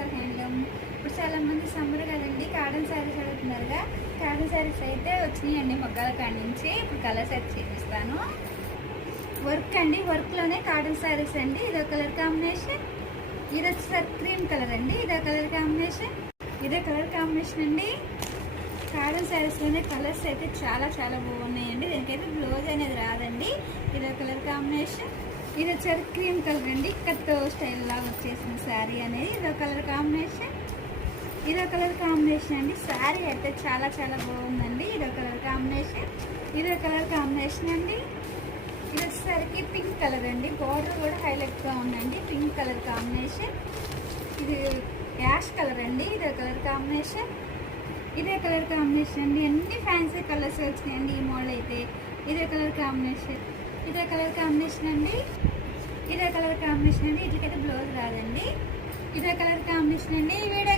YSR handloom. ఇప్పుడు చాలామంది summer కదండి, కాటన్ శారీస్ అడుగుతున్నారుగా. కాటన్ శారీస్ అయితే వచ్చినాయండి మొగ్గల కాడి నుంచి. ఇప్పుడు కలర్స్ అయితే చూపిస్తాను. వర్క్ అండి, వర్క్లోనే కాటన్ శారీస్ అండి. ఇదో కలర్ కాంబినేషన్, ఇది వచ్చేసరికి క్రీమ్ కలర్ అండి. ఇదో కలర్ కాంబినేషన్, ఇదే కలర్ కాంబినేషన్ అండి. కాటన్ శారీస్లోనే కలర్స్ అయితే చాలా చాలా బాగున్నాయండి. దీనికైతే బ్లౌజ్ అనేది రాదండి. ఇదో కలర్ కాంబినేషన్, ఇది వచ్చేసరికి క్రీమ్ కలర్ అండి. కట్ స్టైల్ లాగా వచ్చేసిన శారీ అనేది. ఇదో కలర్ కాంబినేషన్, ఇదో కలర్ కాంబినేషన్ అండి. శారీ అయితే చాలా చాలా బాగుందండి. ఇదో కలర్ కాంబినేషన్, ఇదో కలర్ కాంబినేషన్ అండి. ఇది వచ్చేసరికి పింక్ కలర్ అండి. బార్డర్ కూడా హైలైట్గా ఉందండి. పింక్ కలర్ కాంబినేషన్, ఇది యాష్ కలర్ అండి. ఇదో కలర్ కాంబినేషన్, ఇదే కలర్ కాంబినేషన్ అండి. అన్ని ఫ్యాన్సీ కలర్స్ వచ్చినాయండి ఈ మోడల్ అయితే. ఇదే కలర్ కాంబినేషన్, ఇదే కలర్ కాంబినేషన్ అండి. ఇదే కలర్ కాంబినేషన్ అండి. వీటికైతే బ్లౌజ్ రాదండి. ఇదే కలర్ కాంబినేషన్ అండి. ఈ వీడియో